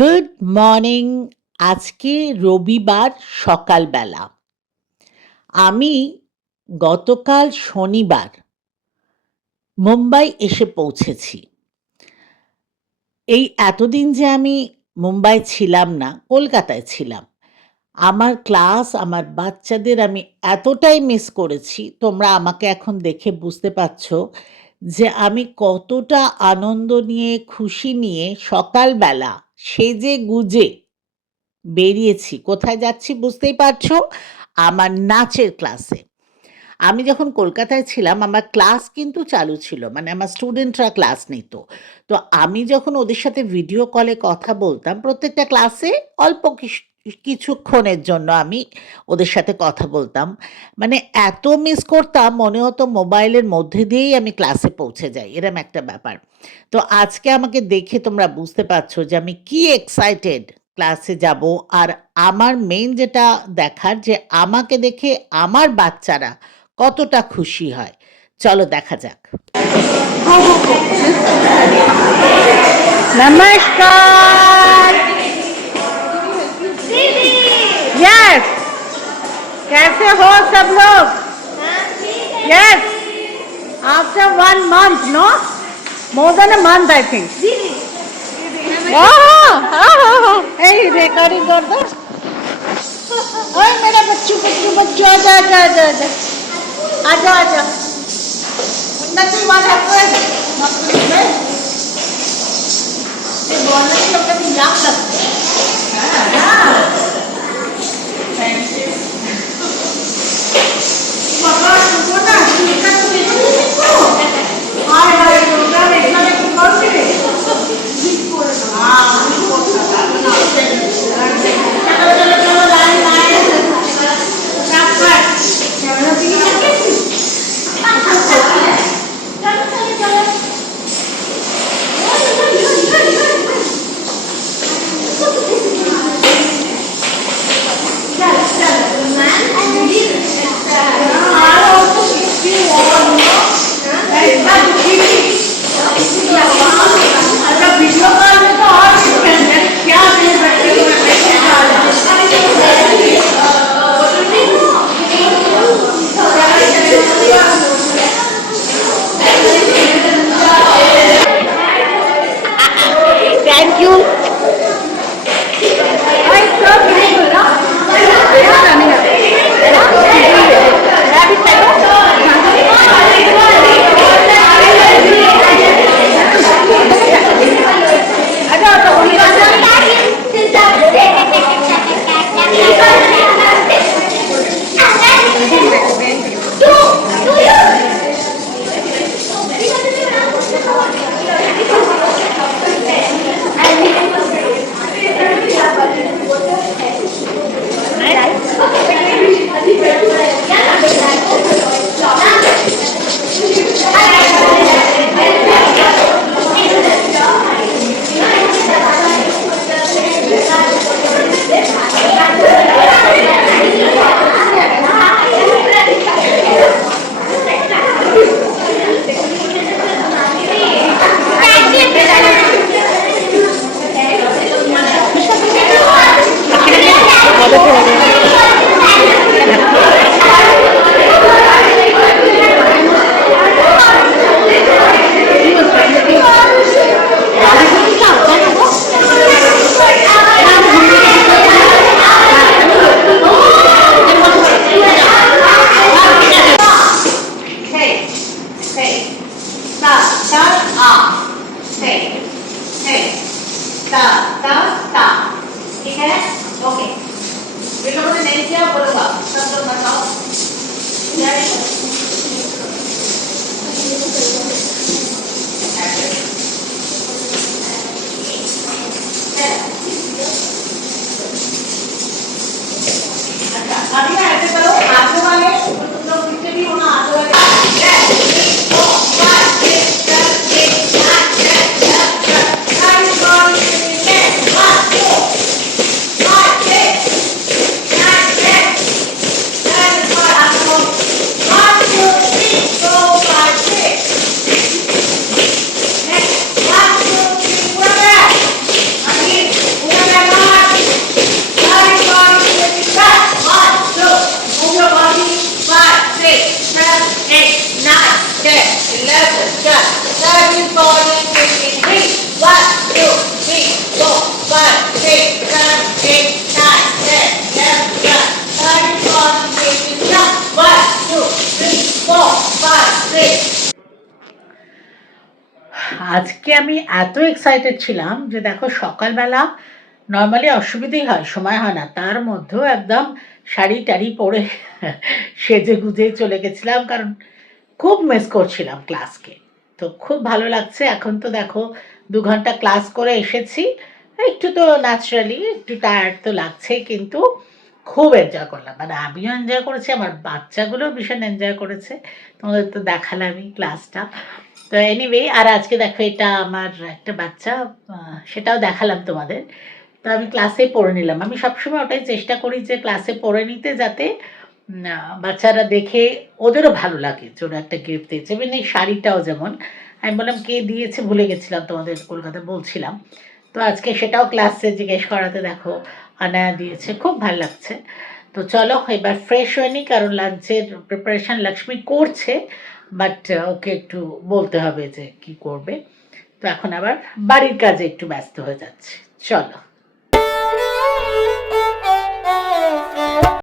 Good morning. আজকে রবিবার সকালবেলা। আমি গতকাল শনিবার মুম্বাই এসে পৌঁছেছি। এই এতদিন যে আমি মুম্বাই ছিলাম না, কলকাতায় ছিলাম। আমার ক্লাস, আমার বাচ্চাদের আমি এতটাই মিস করেছি, তোমরা আমাকে এখন দেখে বুঝতে পারছো যে আমি কতটা আনন্দ নিয়ে, খুশি নিয়ে সকালবেলা সেজে-গুজে বেরিয়েছি। কোথায় যাচ্ছি বুঝতেই পারছো? আমার নাচের ক্লাসে। আমি যখন কলকাতায় ছিলাম আমার ক্লাস কিন্তু চালু ছিল। মানে আমার স্টুডেন্টরা ক্লাস নিত। তো আমি যখন ওদের সাথে ভিডিও কলে কথা বলতাম, প্রত্যেকটা ক্লাসে অল্প কিছুক্ষণের জন্য আমি ওদের সাথে কথা বলতাম। মানে এত মিস করতাম মনে হতো মোবাইলের মধ্যে দিয়েই আমি ক্লাসে পৌঁছে যাই। এরম একটা ব্যাপার। তো আজকে আমাকে দেখে তোমরা বুঝতে পারছো যে আমি কি এক্সাইটেড ক্লাসে যাব। আর আমার মেইন যেটা দেখার যে আমাকে দেখে আমার বাচ্চারা কতটা খুশি হয়। চলো দেখা যাক। नमस्कार। यस, कैसे हो सब लोग? Yes, after 1 month, no? More than a month, I think. Hey, recording कर दो। ओए मेरा बच्चू बच्चू बच्चू आजा आजा आजा आजा आजा आजा। Nothing what happened? Nothing, right? ये बोलने के लोग कभी याद लगते हैं। हाँ। Thank you. बाबा तुमको ना इसका तो देखो देखो। हाय हाय योगा देखना देखो कौन सी है? हाँ वो चला ना। चलो चलो चलो लाइन लाइन। काट चलो चलो चलो। আজকে আমি এত এক্সাইটেড ছিলাম যে দেখো সকালবেলা নরমালি অসুবিধেই হয়, সময় হয় না। তার মধ্যেও একদম শাড়ি-টাড়ি পরে সেজেগুজে চলে গেছিলাম কারণ খুব মিস করছিলাম ক্লাসকে। তো খুব ভালো লাগছে। এখন তো দেখো ২ ঘন্টা ক্লাস করে এসেছি। একটু তো ন্যাচারালি একটু টায়ার্ড তো লাগছেই কিন্তু খুব এনজয় করলাম। মানে আমিও এনজয় করেছি, আমার বাচ্চাগুলোও ভীষণ এনজয় করেছে। তোমাদের তো দেখালামই ক্লাসটা। তো এনিওয়ে আর আজকে দেখো এটা আমার একটা বাচ্চা, আ সেটাও দেখালাম তোমাদের। তো আমি ক্লাসে পড়ে নিলাম। আমি সবসময় ওটাই চেষ্টা করি যে ক্লাসে পড়ে নিতে যাতে বাচ্চারা দেখে ওদেরও ভালো লাগে যে ওরা একটা গিফট দিয়েছে। ইভেন এই শাড়িটাও যেমন আমি বললাম কে দিয়েছে ভুলে গেছিলাম, তোমাদের কলকাতায় বলছিলাম। তো আজকে সেটাও ক্লাসে জিজ্ঞেস করাতে দেখো আনায়া দিয়েছে। খুব ভাল লাগছে। তো চলো এবার ফ্রেশ হয়ে নিই কারণ লাঞ্চের প্রিপারেশন লক্ষ্মী করছে। বাট ওকে একটু বলতে হবে যে কি করবে। তো এখন আবার বাড়ির কাজে একটু ব্যস্ত হয়ে যাচ্ছি। চলো।